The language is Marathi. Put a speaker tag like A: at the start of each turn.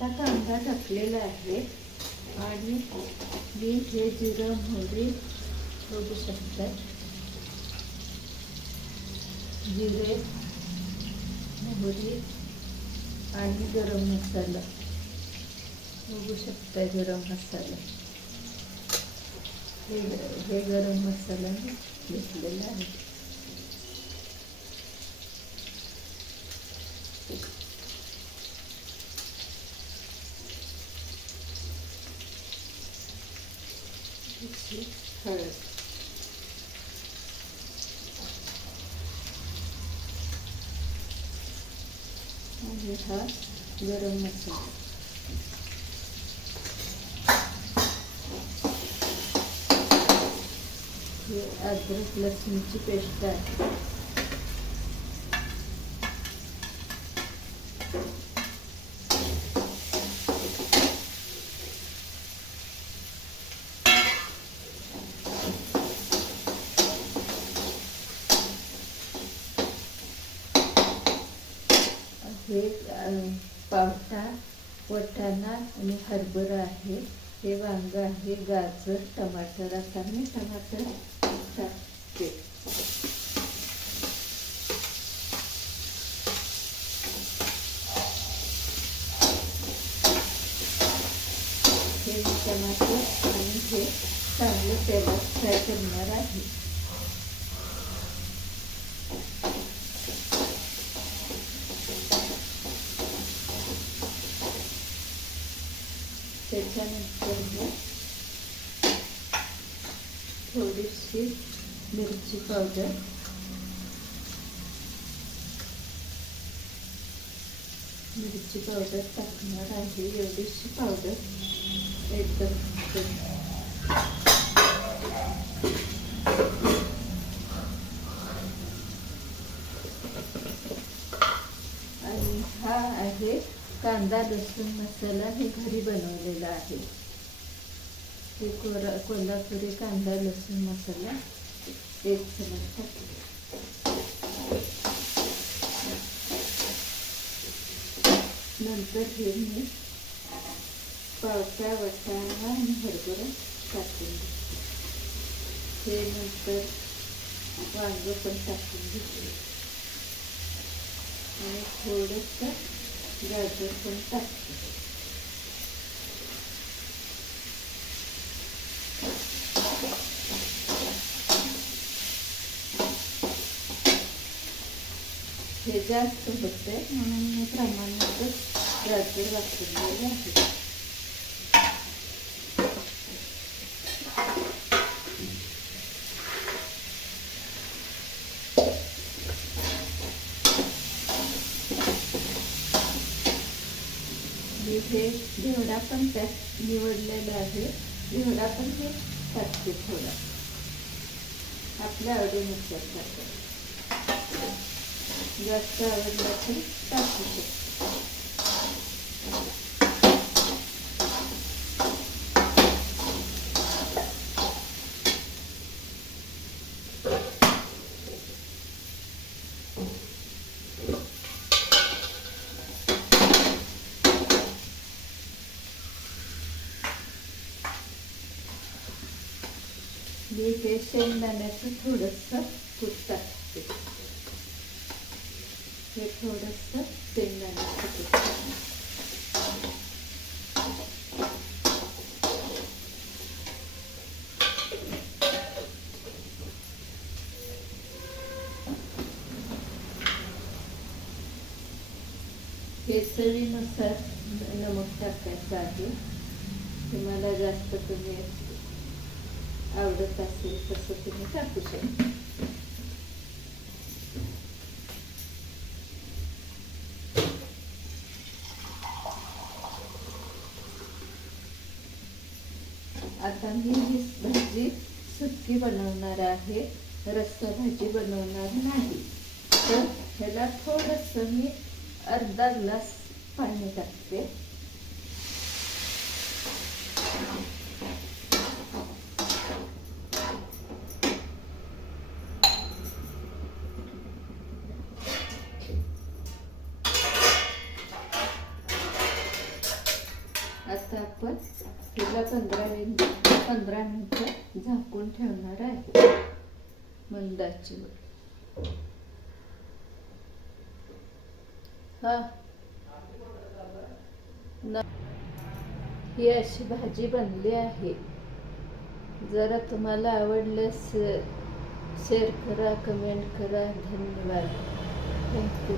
A: आता कांदा टाकलेला आहे आणि मी हे जिरं मोहरी बघू शकतात जिरे मोहरी आणि गरम मसाला. बघू शकता गरम मसाला. हे हे गरम मसाला मी घेतलेला आहे. हळद. आणि हा गरम मसाला हे अद्रक लसूणची पेस्ट आहे. हे अं, वटाणा आणि हरभरा आहे. हे वांग आहे गाजर टमाटर. आता मी टमाटर टाकते. हे टमाटर आणि हे चांगलं तेलात फ्राय करणार आहे. त्याच्यानंतर मग थोडीशी मिरची पावडर मिरची पावडर टाकणार आहे एवढीशी पावडर एकदम कांदा लसूण मसाला हे घरी बनवलेला आहे. हे कोरा कोल्हापुरी कांदा लसूण मसाला एक चमचा नंतर हे मी पावसा वटाणा आणि हरभरा टाकून घेते हे नंतर वांग पण टाकून घेते आणि थोडंसं गाजर पण टाकते हे जास्त होते म्हणून मी प्रमाणातच गाजर वापरलेले आहे इथे हे घेवडा पण त्यात निवडलेला आहे. घेवडा पण हे टाकते थोडा आपल्या आवडीनुसार टाकते जास्त आवडला तर टाकू शकतो. म्हणजे मी ते शेंगदाण्याचं थोडंसं कूट टाकते हे थोडंसं शेंगदाण्याचं कूट टाकते. हे चवीनुसार नमक टाकायचं आहे तुम्हाला जास्त कमी आवडत असेल तसं तुम्ही टाकू शकता आता मी ही भाजी सुकी बनवणार आहे. रस्सा भाजी बनवणार नाही. तर ह्याला थोडंसं मी अर्धा ग्लास पाणी टाकते. आपण तिला पंधरा मिनिट पंधरा मिनिटं झाकून ठेवणार आहे. मंदाचीवर हा. न ही अशी भाजी बनली आहे. जरा तुम्हाला आवडल्यास शेअर करा कमेंट करा. धन्यवाद. थँक्यू